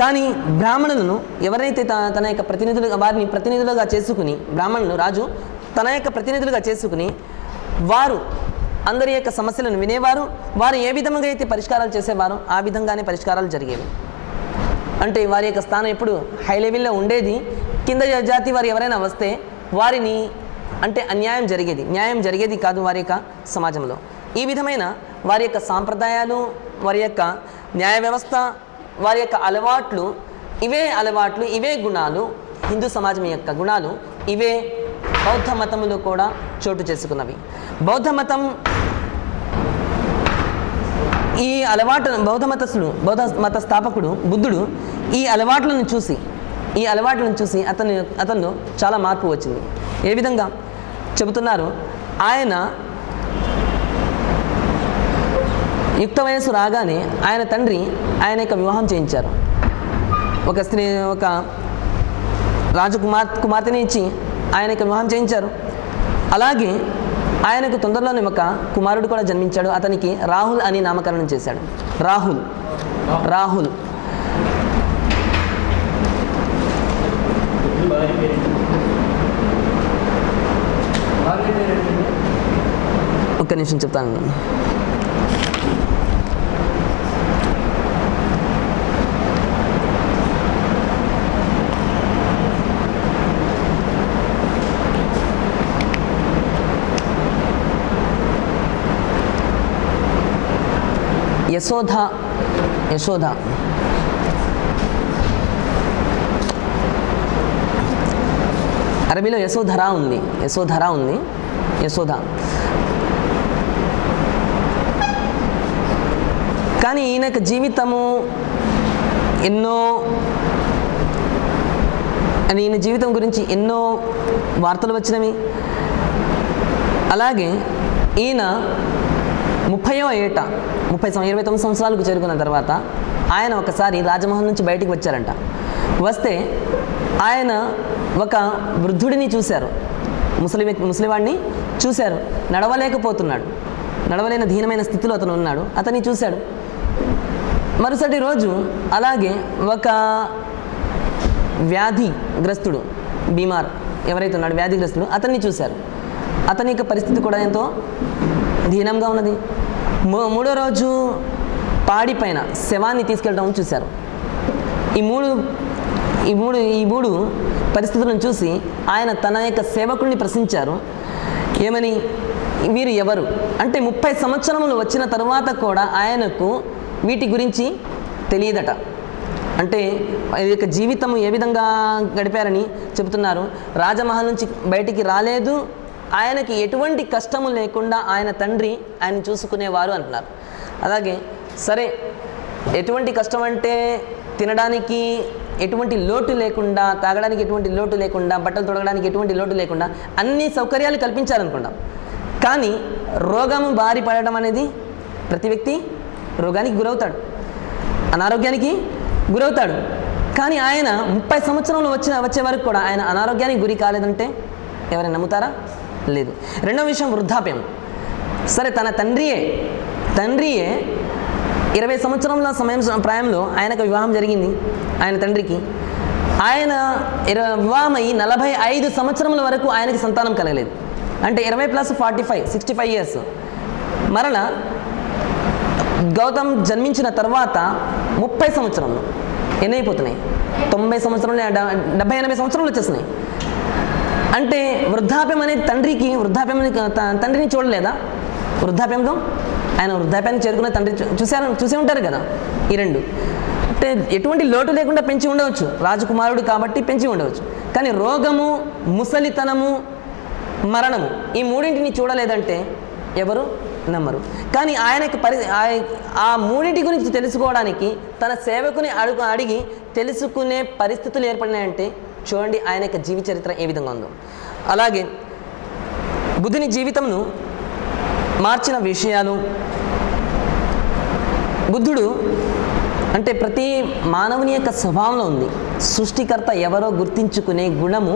కానీ బ్రాహ్మణులను ఎవరైతే తన యొక్క వారిని ప్రతినిధులుగా చేసుకుని, బ్రాహ్మణులు రాజు తన యొక్క ప్రతినిధులుగా చేసుకుని వారు అందరి యొక్క సమస్యలను వినేవారు. వారు ఏ విధంగా అయితే పరిష్కారాలు చేసేవారో ఆ విధంగానే పరిష్కారాలు జరిగేవి. అంటే వారి యొక్క స్థానం ఎప్పుడు హై లెవెల్లో ఉండేది. కింద జాతి వారు ఎవరైనా వస్తే వారిని అంటే అన్యాయం జరిగేది, న్యాయం జరిగేది కాదు వారి యొక్క సమాజంలో. ఈ విధమైన వారి యొక్క సాంప్రదాయాలు, వారి యొక్క న్యాయ వ్యవస్థ, వారి యొక్క అలవాట్లు, ఇవే గుణాలు, హిందూ సమాజం యొక్క గుణాలు ఇవే బౌద్ధ మతములో కూడా చోటు చేసుకున్నవి. బౌద్ధ మత స్థాపకుడు బుద్ధుడు ఈ అలవాట్లను చూసి అతను చాలా మార్పు వచ్చింది. ఏ విధంగా చెబుతున్నారు, ఆయన యుక్త వయస్సు రాగానే ఆయన తండ్రి ఆయన యొక్క వివాహం చేయించారు. ఒక కుమార్తెని ఇచ్చి ఆయన యొక్క వివాహం చేయించారు. అలాగే ఆయనకు తొందరలోనే ఒక కుమారుడు కూడా జన్మించాడు. అతనికి రాహుల్ అని నామకరణం చేశాడు. రాహుల్ ఒక్క నిమిషం చెప్తాను. యశోద అరబీలో యశోధర ఉంది. యశోద. కానీ ఈయన యొక్క జీవితము ఈయన జీవితం గురించి ఎన్నో వార్తలు వచ్చినవి. అలాగే ఈయన 30వ ఏట 29 సంవత్సరాలకు చేరుకున్న తర్వాత ఆయన ఒకసారి రాజమహల్ నుంచి బయటికి వచ్చారంట. వస్తే ఆయన ఒక వృద్ధుడిని చూశారు, ముసలివాడిని చూశారు. నడవలేకపోతున్నాడు, నడవలేని దీనమైన స్థితిలో అతను ఉన్నాడు. అతన్ని చూశాడు. మరుసటి రోజు అలాగే ఒక వ్యాధిగ్రస్తుడు, బీమార్ ఎవరైతే ఉన్నాడు వ్యాధిగ్రస్తుడు, అతన్ని చూశారు. అతని యొక్క పరిస్థితి కూడా ఎంతో దీనంగా ఉన్నది. మూడో రోజు పాడి పైన శవాన్ని తీసుకెళ్ళడం చూశారు. ఈ మూడు పరిస్థితులను చూసి ఆయన తన యొక్క సేవకుల్ని ప్రశ్నించారు. ఏమని? వీరు ఎవరు అంటే 30 సంవత్సరములు వచ్చిన తరువాత కూడా ఆయనకు వీటి గురించి తెలియదట. అంటే ఈ యొక్క జీవితం ఏ విధంగా గడిపారని చెబుతున్నారు. రాజమహల్ నుంచి బయటికి రాలేదు, ఆయనకి ఎటువంటి కష్టము లేకుండా ఆయన తండ్రి ఆయన చూసుకునేవారు అంటున్నారు. అలాగే సరే, ఎటువంటి కష్టం అంటే తినడానికి ఎటువంటి లోటు లేకుండా, తాగడానికి ఎటువంటి లోటు లేకుండా, బట్టలు తొడగడానికి ఎటువంటి లోటు లేకుండా అన్ని సౌకర్యాలు కల్పించాలనుకుంటాం. కానీ రోగము బారి పడడం అనేది ప్రతి వ్యక్తి రోగానికి గురవుతాడు, అనారోగ్యానికి గురవుతాడు. కానీ ఆయన 30 సంవత్సరంలో వచ్చే వరకు కూడా ఆయన అనారోగ్యానికి గురి కాలేదంటే ఎవరైనా నమ్ముతారా? లేదు. రెండవ విషయం వృద్ధాప్యం. సరే, తన తండ్రియే 20 సంవత్సరంల ప్రాయంలో ఆయనకు వివాహం జరిగింది. ఆయన తండ్రికి ఆయన వివాహమై 45 సంవత్సరముల వరకు ఆయనకి సంతానం కలగలేదు. అంటే 20 + 45 65 ఇయర్స్. మరలా గౌతమ్ జన్మించిన తర్వాత 30 సంవత్సరంలో ఎన్నైపోతున్నాయి? 90 సంవత్సరంలో 70-80 సంవత్సరాలు వచ్చేస్తున్నాయి. అంటే వృద్ధాప్యం అనేది తండ్రిని చూడలేదా? వృద్ధాప్యంలో ఆయన వృద్ధాప్యాన్ని చేరుకున్న తండ్రి చూసే ఉంటారు కదా. ఈ రెండు అంటే ఎటువంటి లోటు లేకుండా పెంచి ఉండవచ్చు, రాజకుమారుడు కాబట్టి పెంచి ఉండవచ్చు. కానీ రోగము, ముసలితనము, మరణము ఈ మూడింటిని చూడలేదంటే ఎవరు నమ్మరు. కానీ ఆయనకి ఆ మూడింటి గురించి తెలుసుకోవడానికి తన సేవకుని అడిగి తెలుసుకునే పరిస్థితులు ఏర్పడినాయంటే చూడండి ఆయన యొక్క జీవిత చరిత్ర ఏ విధంగా ఉందో. అలాగే బుద్ధుని జీవితంను మార్చిన విషయాలు, బుద్ధుడు అంటే ప్రతి మానవుని యొక్క స్వభావంలో ఉంది. సృష్టికర్త ఎవరో గుర్తించుకునే గుణము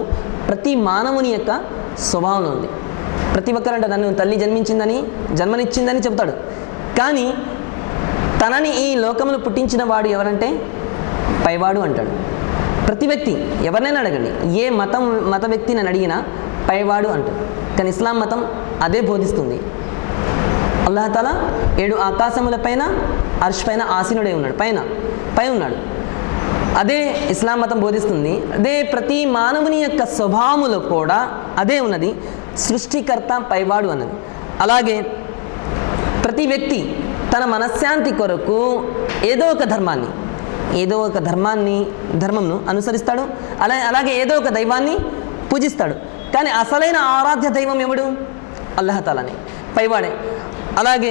ప్రతి మానవుని యొక్క స్వభావంలో ఉంది. ప్రతి ఒక్కరంటే నన్ను తల్లి జన్మనిచ్చిందని చెప్తాడు. కానీ తనని ఈ లోకములు పుట్టించిన వాడు ఎవరంటే పైవాడు అంటాడు. ప్రతి వ్యక్తి ఎవరినైనా అడగండి, ఏ మత వ్యక్తిని అడిగినా పైవాడు అంటాడు. కానీ ఇస్లాం మతం అదే బోధిస్తుంది. అల్లాహ్ తాలా 7 ఆకాశముల పైన అర్ష్ పైన ఆసీనుడై ఉన్నాడు, పై ఉన్నాడు. అదే ఇస్లాం మతం బోధిస్తుంది. అదే ప్రతి మానవుని యొక్క స్వభావములో కూడా అదే ఉన్నది, సృష్టికర్త పైవాడు అన్నది. అలాగే ప్రతి వ్యక్తి తన మనశ్శాంతి కొరకు ఏదో ఒక ధర్మంను అనుసరిస్తాడు. అలాగే ఏదో ఒక దైవాన్ని పూజిస్తాడు. కానీ అసలైన ఆరాధ్య దైవం ఎవడు? అల్లాహ్ తాలానే, పైవాడే. అలాగే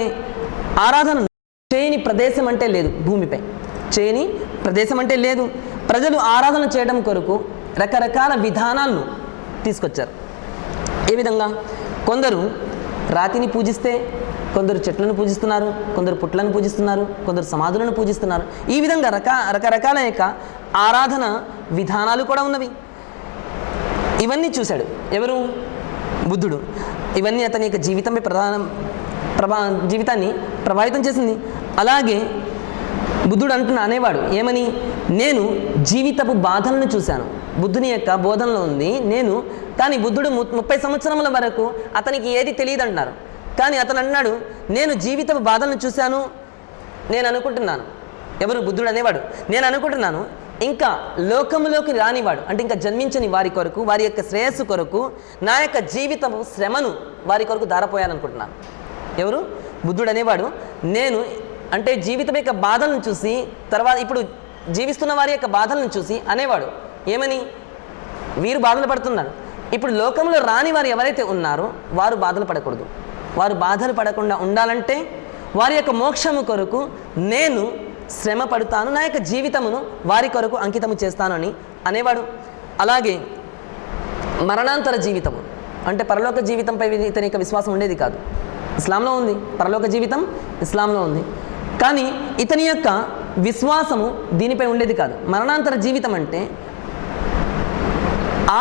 ఆరాధన చేయని ప్రదేశం అంటే లేదు, భూమిపై చేయని ప్రదేశం అంటే లేదు. ప్రజలు ఆరాధన చేయడం కొరకు రకరకాల విధానాలను తీసుకొచ్చారు. ఏ విధంగా? కొందరు రాతిని పూజిస్తే, కొందరు చెట్లను పూజిస్తున్నారు, కొందరు పుట్లను పూజిస్తున్నారు, కొందరు సమాధులను పూజిస్తున్నారు. ఈ విధంగా రకరకాల యొక్క ఆరాధన విధానాలు కూడా ఉన్నవి. ఇవన్నీ చూశాడు ఎవరు? బుద్ధుడు. ఇవన్నీ అతని యొక్క జీవితంపై జీవితాన్ని ప్రభావితం చేసింది. అలాగే బుద్ధుడు అనేవాడు ఏమని? నేను జీవితపు బాధలను చూశాను. బుద్ధుని యొక్క బోధనలో ఉంది కానీ బుద్ధుడు 30 సంవత్సరముల వరకు అతనికి ఏది తెలియదు అంటున్నారు. కానీ అతను అన్నాడు, నేను జీవితపు బాధలను చూశాను, నేను అనుకుంటున్నాను. ఎవరు? బుద్ధుడు అనేవాడు. నేను అనుకుంటున్నాను ఇంకా లోకములోకి రానివాడు, అంటే ఇంకా జన్మించని వారి కొరకు, వారి యొక్క శ్రేయస్సు కొరకు నా యొక్క జీవితము శ్రమను వారి కొరకు ధారపోయాలనుకుంటున్నాను. ఎవరు? బుద్ధుడు అనేవాడు. నేను అంటే జీవితం యొక్క బాధలను చూసి, తర్వాత ఇప్పుడు జీవిస్తున్న వారి యొక్క బాధలను చూసి అనేవాడు ఏమని? వీరు బాధలు పడుతున్నాడు. ఇప్పుడు లోకంలో రాని వారు ఎవరైతే ఉన్నారో వారు బాధలు పడకూడదు. వారు బాధలు పడకుండా ఉండాలంటే వారి యొక్క మోక్షము కొరకు నేను శ్రమ పడుతాను, నా యొక్క జీవితమును వారి కొరకు అంకితము చేస్తాను అని అనేవాడు. అలాగే మరణాంతర జీవితము అంటే పరలోక జీవితంపై ఇతని యొక్క విశ్వాసం ఉండేది కాదు. ఇస్లాంలో ఉంది పరలోక జీవితం, ఇస్లాంలో ఉంది. కానీ ఇతని యొక్క విశ్వాసము దీనిపై ఉండేది కాదు. మరణాంతర జీవితం అంటే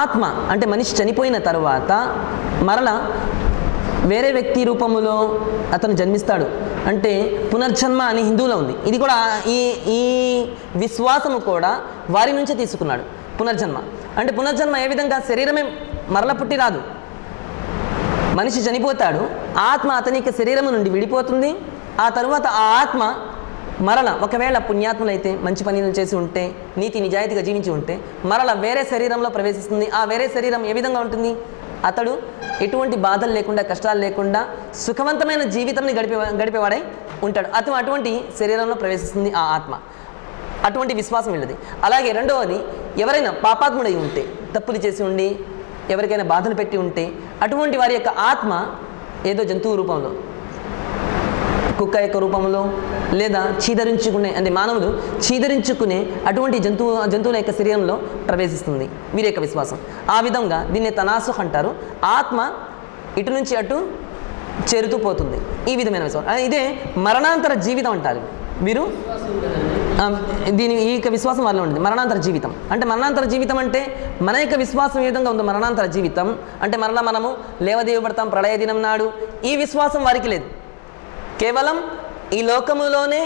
ఆత్మ, అంటే మనిషి చనిపోయిన తరువాత మరలా వేరే వ్యక్తి రూపములో అతను జన్మిస్తాడు, అంటే పునర్జన్మ అని హిందువులో ఉంది. ఇది కూడా ఈ విశ్వాసము కూడా వారి నుంచే తీసుకున్నాడు. పునర్జన్మ అంటే పునర్జన్మ ఏ విధంగా? శరీరమే మరల పుట్టి రాదు. మనిషి చనిపోతాడు, ఆత్మ అతని యొక్క శరీరము నుండి విడిపోతుంది. ఆ తరువాత ఆ ఆత్మ మరల ఒకవేళ పుణ్యాత్ములైతే, మంచి పనులు చేసి ఉంటే, నీతి నిజాయితీగా జీవించి ఉంటే మరల వేరే శరీరంలో ప్రవేశిస్తుంది. ఆ వేరే శరీరం ఏ విధంగా ఉంటుంది? అతడు ఎటువంటి బాధలు లేకుండా, కష్టాలు లేకుండా సుఖవంతమైన జీవితాన్ని గడిపేవాడై ఉంటాడు. అటువంటి శరీరంలో ప్రవేశిస్తుంది ఆ ఆత్మ. అటువంటి విశ్వాసం వెళ్ళదు. అలాగే రెండవది, ఎవరైనా పాపాత్ముడై ఉంటే, తప్పులు చేసి ఉండి ఎవరికైనా బాధలు పెట్టి ఉంటే అటువంటి వారి యొక్క ఆత్మ ఏదో జంతువు రూపంలో, కుక్క యొక్క రూపంలో, లేదా చీదరించుకునే, అంటే మానవులు చీదరించుకునే అటువంటి జంతువుల యొక్క శరీరంలో ప్రవేశిస్తుంది వీరి యొక్క విశ్వాసం. ఆ విధంగా దీన్ని తనాసుఖ్ అంటారు. ఆత్మ ఇటు నుంచి అటు చేరుతూ పోతుంది. ఈ విధమైన విశ్వాసం, ఇదే మరణాంతర జీవితం అంటారు వీరు. ఈ యొక్క విశ్వాసం వల్ల ఉంటుంది మరణాంతర జీవితం. అంటే మరణాంతర జీవితం అంటే మన యొక్క విశ్వాసం ఏ విధంగా ఉందో, మరణాంతర జీవితం అంటే మరలా మనము లేవదీయబడతాం ప్రళయ దినం నాడు, ఈ విశ్వాసం వారికి లేదు. కేవలం ఈ లోకములోనే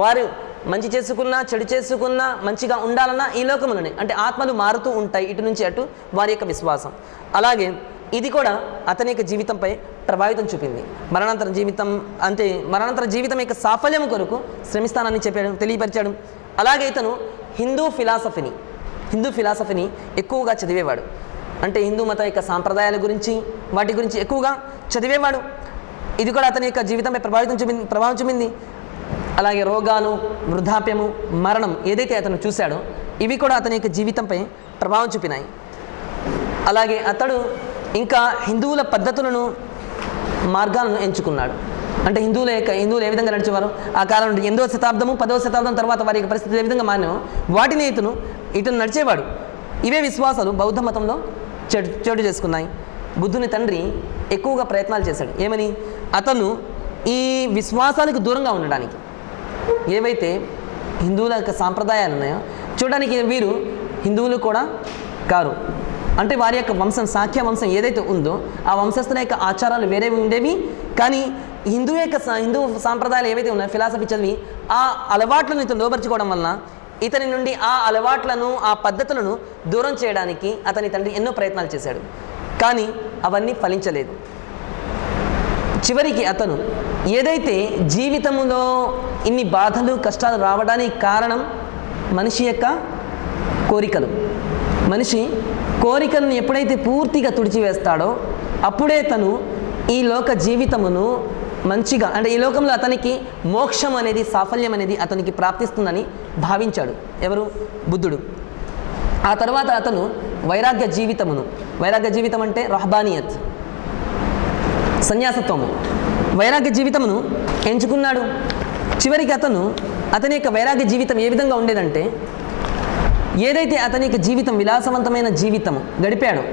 వారు మంచి చేసుకున్నా, చెడు చేసుకున్నా, మంచిగా ఉండాలన్నా ఈ లోకములోనే, అంటే ఆత్మలు మారుతూ ఉంటాయి ఇటు నుంచి అటు, వారి యొక్క విశ్వాసం. అలాగే ఇది కూడా అతని యొక్క జీవితంపై ప్రభావితం చూపింది. మరణాంతర జీవితం అంటే మరణాంతర జీవితం యొక్క సాఫల్యం కొరకు శ్రమిస్తానని తెలియపరిచాడు. అలాగే ఇతను హిందూ ఫిలాసఫీని ఎక్కువగా చదివేవాడు. అంటే హిందూ మత యొక్క సాంప్రదాయాల గురించి, వాటి గురించి ఎక్కువగా చదివేవాడు. ఇది కూడా అతని యొక్క జీవితంపై ప్రభావం చూపింది. అలాగే రోగాలు, వృద్ధాప్యము, మరణం ఏదైతే అతను చూశాడో ఇవి కూడా అతని యొక్క జీవితంపై ప్రభావం చూపినాయి. అలాగే అతడు ఇంకా హిందువుల పద్ధతులను, మార్గాలను ఎంచుకున్నాడు. అంటే హిందువులు ఏ విధంగా నడిచేవారు ఆ కాలం నుండి 8వ శతాబ్దము 10వ శతాబ్దం తర్వాత వారి యొక్క పరిస్థితులు ఏ విధంగా మారినో వాటిని ఇతను నడిచేవాడు. ఇవే విశ్వాసాలు బౌద్ధ మతంలో చోటు చేసుకున్నాయి. బుద్ధుని తండ్రి ఎక్కువగా ప్రయత్నాలు చేశాడు. ఏమని? అతను ఈ విశ్వాసానికి దూరంగా ఉండడానికి. ఏవైతే హిందువుల యొక్క సాంప్రదాయాలు ఉన్నాయో చూడడానికి వీరు హిందువులు కూడా కారు. అంటే వారి యొక్క వంశం, శాక్య వంశం ఏదైతే ఉందో ఆ వంశస్థుల యొక్క ఆచారాలు వేరేవి ఉండేవి. కానీ హిందూ సాంప్రదాయాలు ఏవైతే ఉన్నాయో, ఫిలాసఫీ చదివి ఆ అలవాట్లను ఇతను లోపరుచుకోవడం వలన ఇతని నుండి ఆ అలవాట్లను ఆ పద్ధతులను దూరం చేయడానికి అతని తండ్రి ఎన్నో ప్రయత్నాలు చేశాడు. కానీ అవన్నీ ఫలించలేదు. చివరికి అతను ఏదైతే జీవితంలో ఇన్ని బాధలు కష్టాలు రావడానికి కారణం మనిషి యొక్క కోరికలు. మనిషి కోరికలను ఎప్పుడైతే పూర్తిగా తుడిచివేస్తాడో అప్పుడే తను ఈ లోక జీవితమును మంచిగా, అంటే ఈ లోకంలో అతనికి మోక్షం అనేది, సాఫల్యం అనేది అతనికి ప్రాప్తిస్తుందని భావించాడు. ఎవరు? బుద్ధుడు. ఆ తర్వాత అతను వైరాగ్య జీవితం అంటే రహబానియత్, సన్యాసత్వము, వైరాగ్య జీవితమును ఎంచుకున్నాడు. చివరికి అతని యొక్క వైరాగ్య జీవితం ఏ విధంగా ఉండేదంటే, ఏదైతే అతని యొక్క జీవితం విలాసవంతమైన జీవితం గడిపాడో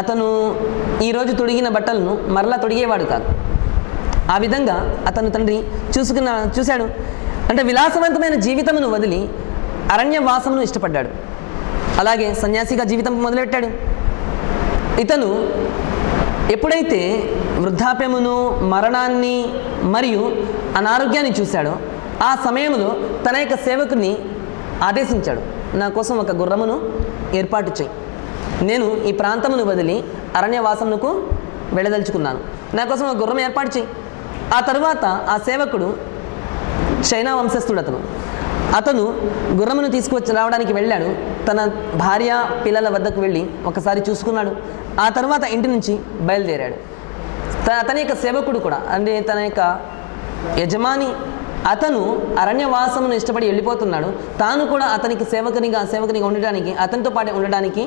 అతను ఈరోజు తొడిగిన బట్టలను మరలా తొడిగేవాడు కాదు. ఆ విధంగా అతను తండ్రి చూశాడు. అంటే విలాసవంతమైన జీవితమును వదిలి అరణ్యవాసమును ఇష్టపడ్డాడు. అలాగే సన్యాసిగా జీవితం మొదలెట్టాడు. ఇతను ఎప్పుడైతే వృద్ధాప్యమును, మరణాన్ని మరియు అనారోగ్యాన్ని చూశాడో ఆ సమయంలో తన యొక్క సేవకుని ఆదేశించాడు, నా కోసం ఒక గుర్రమును ఏర్పాటు చేయి, నేను ఈ ప్రాంతమును వదిలి అరణ్యవాసమునకు వెళ్ళదలుచుకున్నాను, నా కోసం ఒక గుర్రం ఏర్పాటు చేయి. ఆ తరువాత ఆ సేవకుడు చైనా వంశస్థుడు. అతను గుర్రమును తీసుకువచ్చి రావడానికి వెళ్ళాడు. తన భార్య పిల్లల వద్దకు వెళ్ళి ఒకసారి చూసుకున్నాడు. ఆ తర్వాత ఇంటి నుంచి బయలుదేరాడు. అతని యొక్క సేవకుడు కూడా, అంటే తన యొక్క యజమాని, అతను అరణ్యవాసమును ఇష్టపడి వెళ్ళిపోతున్నాడు. తాను కూడా అతనికి సేవకునిగా ఉండడానికి, అతనితో పాటు ఉండడానికి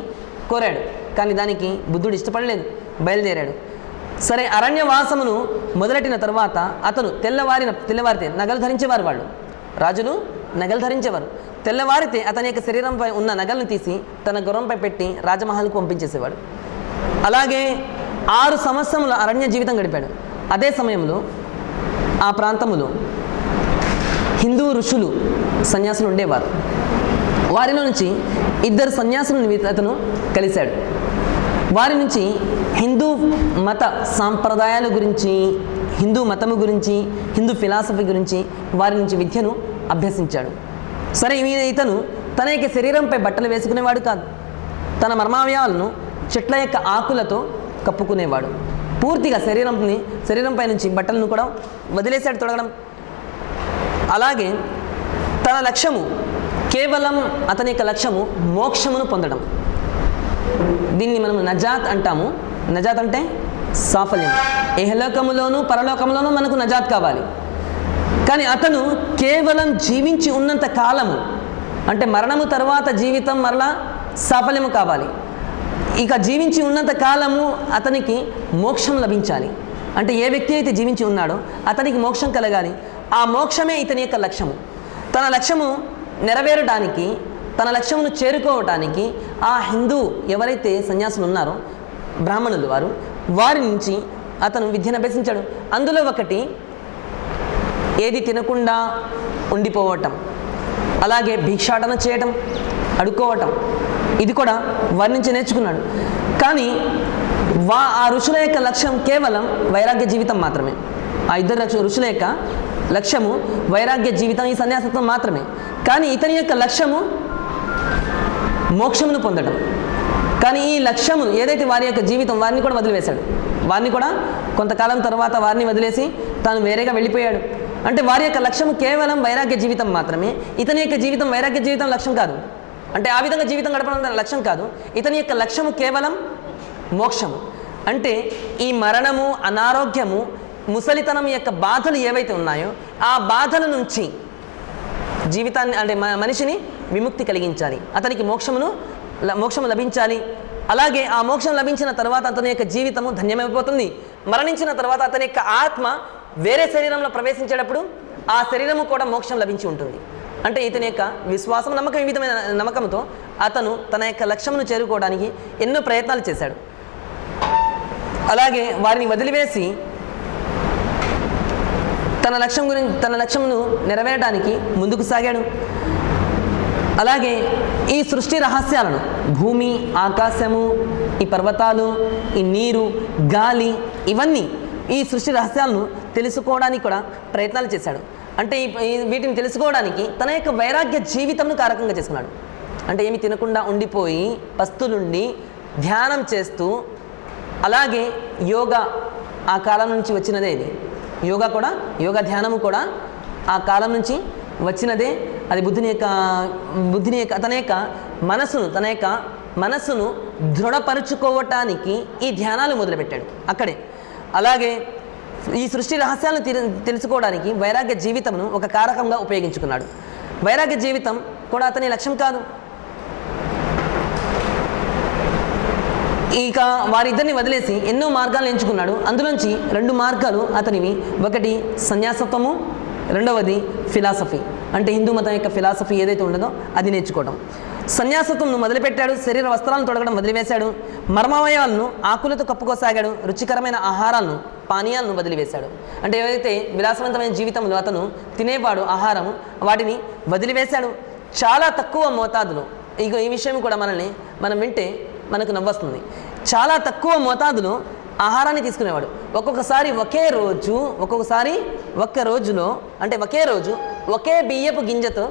కోరాడు. కానీ దానికి బుద్ధుడు ఇష్టపడలేదు, బయలుదేరాడు. సరే, అరణ్యవాసమును మొదలెట్టిన తర్వాత అతను తెల్లవారితే నగలు ధరించేవారు, వాళ్ళు రాజులు నగలు ధరించేవారు. తెల్లవారితే అతని యొక్క శరీరంపై ఉన్న నగలను తీసి తన గుర్రంపై పెట్టి రాజమహల్కు పంపించేసేవాడు. అలాగే 6 సంవత్సరముల అరణ్య జీవితం గడిపాడు. అదే సమయంలో ఆ ప్రాంతములో హిందూ ఋషులు, సన్యాసులు ఉండేవారు. వారిలో నుంచి 2 సన్యాసులను అతను కలిశాడు. వారి నుంచి హిందూ మత సాంప్రదాయాల గురించి, హిందూ మతము గురించి, హిందూ ఫిలాసఫీ గురించి వారి నుంచి విద్యను అభ్యసించాడు. సరే, ఇతను తన యొక్క శరీరంపై బట్టలు వేసుకునేవాడు కాదు. తన మర్మావయాలను చెట్ల యొక్క ఆకులతో కప్పుకునేవాడు. పూర్తిగా శరీరంపై నుంచి బట్టలను కూడా వదిలేశాడు తొడగడం. అలాగే తన లక్ష్యము కేవలం, అతని యొక్క లక్ష్యము మోక్షమును పొందడం. దీన్ని మనం నజాత్ అంటాము. నజాత్ అంటే సాఫల్యం. ఇహలోకములోను పరలోకములోనూ మనకు నజాత్ కావాలి. కానీ అతను కేవలం జీవించి ఉన్నంత కాలము, అంటే మరణము తర్వాత జీవితం మరలా సాఫల్యము కావాలి. ఇక జీవించి ఉన్నంత కాలము అతనికి మోక్షం లభించాలి. అంటే ఏ వ్యక్తి అయితే జీవించి ఉన్నాడో అతనికి మోక్షం కలగాలి. ఆ మోక్షమే ఇతని యొక్క లక్ష్యము. తన లక్ష్యము నెరవేరడానికి, తన లక్ష్యమును చేరుకోవటానికి ఆ హిందూ ఎవరైతే సన్యాసులు ఉన్నారో, బ్రాహ్మణులు వారి నుంచి అతను విద్యను అభ్యసించాడు. అందులో ఒకటి ఏది తినకుండా ఉండిపోవటం, అలాగే భిక్షాటన చేయటం, అడుక్కోవటం, ఇది కూడా వారి నుంచి నేర్చుకున్నాడు. కానీ ఆ ఋషుల యొక్క లక్ష్యం కేవలం వైరాగ్య జీవితం మాత్రమే. ఆ 2 ఋషుల యొక్క లక్ష్యము వైరాగ్య జీవితం, ఈ సన్యాసత్వం మాత్రమే. కానీ ఇతని యొక్క లక్ష్యము మోక్షమును పొందడం. కానీ ఈ లక్ష్యము ఏదైతే వారి యొక్క జీవితం, వారిని కూడా వదిలివేశాడు. వారిని కూడా కొంతకాలం తర్వాత వారిని వదిలేసి తాను వేరేగా వెళ్ళిపోయాడు. అంటే వారి యొక్క లక్ష్యము కేవలం వైరాగ్య జీవితం మాత్రమే. ఇతని యొక్క జీవితం వైరాగ్య జీవితం లక్ష్యం కాదు. అంటే ఆ విధంగా జీవితం గడపడం లక్ష్యం కాదు. ఇతని యొక్క లక్ష్యము కేవలం మోక్షము. అంటే ఈ మరణము, అనారోగ్యము, ముసలితనం యొక్క బాధలు ఏవైతే ఉన్నాయో ఆ బాధల నుంచి జీవితాన్ని, అంటే మనిషిని విముక్తి కలిగించాలి. అతనికి మోక్షము లభించాలి. అలాగే ఆ మోక్షం లభించిన తర్వాత అతని యొక్క జీవితము ధన్యమైపోతుంది. మరణించిన తర్వాత అతని యొక్క ఆత్మ వేరే శరీరంలో ప్రవేశించేటప్పుడు ఆ శరీరము కూడా మోక్షం లభించి ఉంటుంది. అంటే ఇతని యొక్క విశ్వాసం, నమ్మకం, ఈ విధమైన నమ్మకంతో అతను తన యొక్క లక్ష్యమును చేరుకోవడానికి ఎన్నో ప్రయత్నాలు చేశాడు. అలాగే వారిని వదిలివేసి తన లక్ష్యమును నెరవేరడానికి ముందుకు సాగాడు. అలాగే ఈ సృష్టి రహస్యాలను, భూమి, ఆకాశము, ఈ పర్వతాలు, ఈ నీరు, గాలి, ఇవన్నీ ఈ సృష్టి రహస్యాలను తెలుసుకోవడానికి కూడా ప్రయత్నాలు చేశాడు. అంటే వీటిని తెలుసుకోవడానికి తన యొక్క వైరాగ్య జీవితంను కారకంగా చేసుకున్నాడు. అంటే ఏమి తినకుండా ఉండిపోయి పస్తులుండి ధ్యానం చేస్తూ, అలాగే యోగా ఆ కాలం నుంచి వచ్చినదే. ఇది యోగా ధ్యానము కూడా ఆ కాలం నుంచి వచ్చినదే. అది బుద్ధుని యొక్క తన యొక్క మనసును దృఢపరుచుకోవటానికి ఈ ధ్యానాలు మొదలుపెట్టాడు అక్కడే. అలాగే ఈ సృష్టి రహస్యాలను తెలుసుకోవడానికి వైరాగ్య జీవితమును ఒక కారకంగా ఉపయోగించుకున్నాడు. వైరాగ్య జీవితం కూడా అతని లక్ష్యం కాదు. ఇక వారిద్దరిని వదిలేసి ఎన్నో మార్గాలను ఎంచుకున్నాడు. అందులోంచి 2 మార్గాలు అతనివి. ఒకటి సన్యాసత్వము, రెండవది ఫిలాసఫీ. అంటే హిందూ మతం యొక్క ఫిలాసఫీ ఏదైతే ఉండదో అది నేర్చుకోవడం. సన్యాసత్వంను మొదలుపెట్టాడు. శరీర వస్త్రాలను తొడగడం వదిలివేశాడు. మర్మవయాలను ఆకులతో కప్పుకోసాగాడు. రుచికరమైన ఆహారాలను, పానీయాలను వదిలివేశాడు. అంటే ఏదైతే విలాసవంతమైన జీవితంలో అతను తినేవాడు ఆహారం, వాటిని వదిలివేశాడు. చాలా తక్కువ మోతాదులో, ఇక ఈ విషయం కూడా మనం వింటే మనకు నవ్వొస్తుంది. చాలా తక్కువ మోతాదులో ఆహారాన్ని తీసుకునేవాడు. ఒక్కొక్కసారి ఒకే రోజులో అంటే ఒకే రోజు ఒకే బియ్యపు గింజతో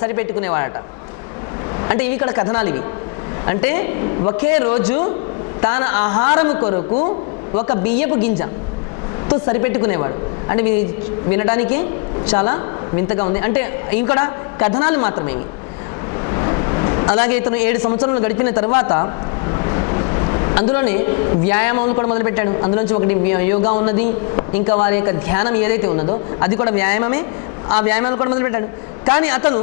సరిపెట్టుకునేవాడట. అంటే ఇవి ఇక్కడ కథనాలు. ఇవి అంటే ఒకే రోజు తన ఆహారము కొరకు ఒక బియ్యపు గింజతో సరిపెట్టుకునేవాడు. అంటే వినడానికి చాలా వింతగా ఉంది. అంటే ఇవి కూడా కథనాలు మాత్రమే ఇవి. అలాగే ఇతను 7 సంవత్సరాలు గడిపిన తర్వాత అందులోనే వ్యాయామాలు కూడా మొదలుపెట్టాడు. అందులోంచి ఒకటి యోగా ఉన్నది, ఇంకా వారి యొక్క ధ్యానం ఏదైతే ఉన్నదో అది కూడా వ్యాయామమే. ఆ వ్యాయామాలు కూడా మొదలుపెట్టాడు. కానీ అతను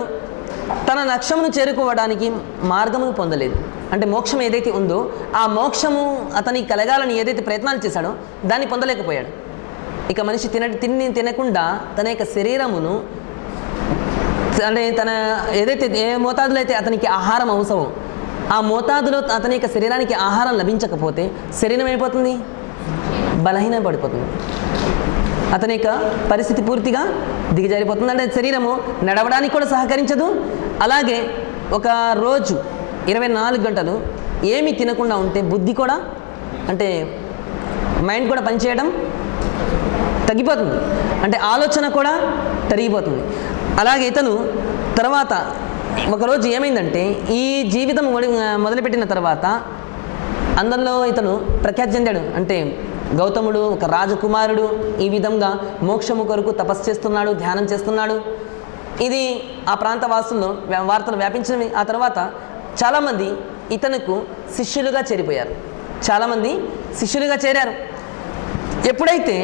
తన లక్ష్యమును చేరుకోవడానికి మార్గమును పొందలేదు. అంటే మోక్షం ఏదైతే ఉందో ఆ మోక్షము అతనికి కలగాలని ఏదైతే ప్రయత్నాలు చేశాడో దాన్ని పొందలేకపోయాడు. ఇక మనిషి తినకుండా తన యొక్క శరీరమును, అంటే తన ఏదైతే ఏ మోతాదులో అయితే అతనికి ఆహారం అవసరం, ఆ మోతాదులో అతని యొక్క శరీరానికి ఆహారం లభించకపోతే శరీరం అయిపోతుంది, బలహీన పడిపోతుంది. అతని యొక్క పరిస్థితి పూర్తిగా దిగజారిపోతుంది. అంటే శరీరము నడవడానికి కూడా సహకరించదు. అలాగే ఒక రోజు 24 గంటలు ఏమీ తినకుండా ఉంటే బుద్ధి కూడా, అంటే మైండ్ కూడా పనిచేయడం తగ్గిపోతుంది. అంటే ఆలోచన కూడా తరిగిపోతుంది. అలాగే ఇతను తర్వాత ఒకరోజు ఏమైందంటే, ఈ జీవితం మొదలుపెట్టిన తర్వాత అందరిలో ఇతను ప్రఖ్యాతి చెందాడు. అంటే గౌతముడు ఒక రాజకుమారుడు ఈ విధంగా మోక్షము కొరకు తపస్సు చేస్తున్నాడు, ధ్యానం చేస్తున్నాడు. ఇది ఆ ప్రాంత వాసుల్లో వార్తలు వ్యాపించినవి. ఆ తర్వాత చాలామంది ఇతనుకు శిష్యులుగా చేరారు. ఎప్పుడైతే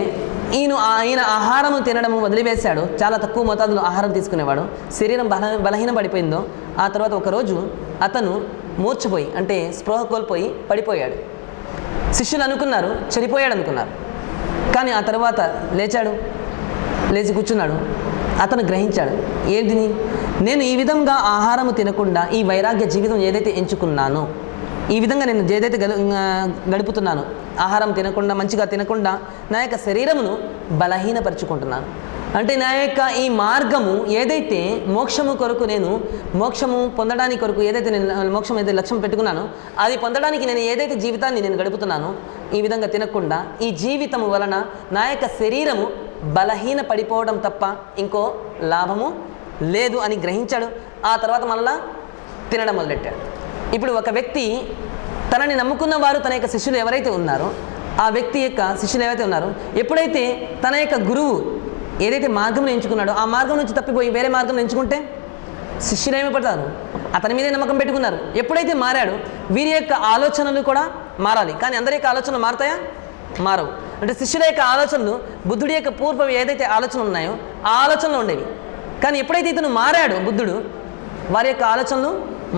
ఈయన ఆహారము తినడము వదిలివేశాడు, చాలా తక్కువ మోతాదులో ఆహారం తీసుకునేవాడు, శరీరం బలహీన పడిపోయిందో, ఆ తర్వాత ఒకరోజు అతను మూర్ఛపోయి, అంటే స్పృహ కోల్పోయి పడిపోయాడు. శిష్యులు అనుకున్నారు చనిపోయాడు అనుకున్నారు. కానీ ఆ తర్వాత లేచి కూర్చున్నాడు. అతను గ్రహించాడు, ఏంటిని, నేను ఈ విధంగా ఆహారము తినకుండా ఈ వైరాగ్య జీవితం ఏదైతే ఎంచుకున్నానో, ఈ విధంగా నేను ఏదైతే గడుపుతున్నాను, ఆహారం తినకుండా, మంచిగా తినకుండా నా యొక్క శరీరమును బలహీనపరుచుకుంటున్నాను. అంటే నా యొక్క ఈ మార్గము ఏదైతే మోక్షము కొరకు, నేను మోక్షము పొందడానికి కొరకు ఏదైతే నేను మోక్షం ఏదైతే లక్ష్యం పెట్టుకున్నానో అది పొందడానికి నేను ఏదైతే జీవితాన్ని నేను గడుపుతున్నానో, ఈ విధంగా తినకుండా ఈ జీవితము వలన నా యొక్క శరీరము బలహీన పడిపోవడం తప్ప ఇంకో లాభము లేదు అని గ్రహించాడు. ఆ తర్వాత మళ్ళా తినడం మొదలెట్టాడు. ఇప్పుడు ఒక వ్యక్తి, తనని నమ్ముకున్న వారు, తన యొక్క శిష్యులు ఎవరైతే ఉన్నారో, ఆ వ్యక్తి యొక్క శిష్యులు ఏవైతే ఉన్నారో, ఎప్పుడైతే తన యొక్క గురువు ఏదైతే మార్గంలో ఎంచుకున్నాడో ఆ మార్గం నుంచి తప్పిపోయి వేరే మార్గంలో ఎంచుకుంటే శిష్యులు ఏమైపోతారు, అతని మీదే నమ్మకం పెట్టుకున్నారు. ఎప్పుడైతే మారాడు, వీరి యొక్క ఆలోచనలు కూడా మారాలి. కానీ అందరి యొక్క ఆలోచనలు మారుతాయా? మారవు. అంటే శిష్యుల యొక్క ఆలోచనలు బుద్ధుడి యొక్క పూర్వం ఏదైతే ఆలోచనలు ఉన్నాయో ఆ ఆలోచనలు ఉండేవి. కానీ ఎప్పుడైతే ఇతను మారాడు బుద్ధుడు, వారి యొక్క ఆలోచనలు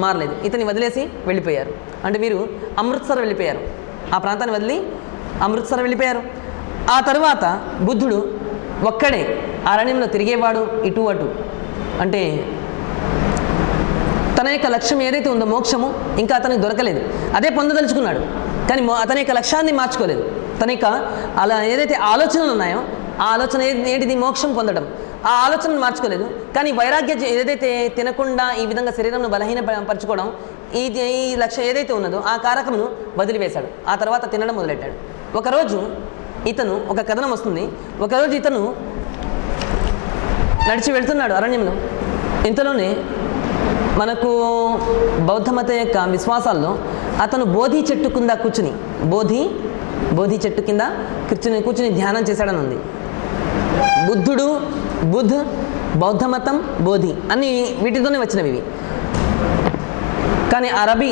మారలేదు. ఇతన్ని వదిలేసి వెళ్ళిపోయారు. అంటే వీరు అమృత్సర్ వెళ్ళిపోయారు. ఆ ప్రాంతాన్ని వదిలి అమృత్సర్ వెళ్ళిపోయారు. ఆ తర్వాత బుద్ధుడు ఒక్కడే అరణ్యంలో తిరిగేవాడు, ఇటు అటు. అంటే తన యొక్క లక్ష్యం ఏదైతే ఉందో మోక్షము ఇంకా అతనికి దొరకలేదు. అదే పొందదలుచుకున్నాడు. కానీ అతని యొక్క లక్ష్యాన్ని మార్చుకోలేదు. తన యొక్క అలా ఏదైతే ఆలోచనలు ఉన్నాయో ఆ ఆలోచన ఏంటిది, మోక్షం పొందడం. ఆ ఆలోచనను మార్చుకోలేదు. కానీ వైరాగ్య ఏదైతే తినకుండా ఈ విధంగా శరీరంను బలహీనపరచుకోవడం, ఈ లక్ష్యం ఏదైతే ఉన్నదో ఆ కారకమును వదిలివేశాడు. ఆ తర్వాత తినడం మొదలెట్టాడు. ఒకరోజు ఇతను, ఒక కథనం వస్తుంది, ఒకరోజు ఇతను నడిచి వెళ్తున్నాడు అరణ్యంలో. ఇంతలోనే మనకు బౌద్ధ మత యొక్క విశ్వాసాల్లో అతను బోధి చెట్టు కింద కూర్చుని బోధి చెట్టు కింద కూర్చుని ధ్యానం చేశాడని ఉంది. బుద్ధుడు, బుద్ధ్, బౌద్ధ మతం, బోధి అన్ని వీటితోనే వచ్చినవి ఇవి. కానీ అరబీ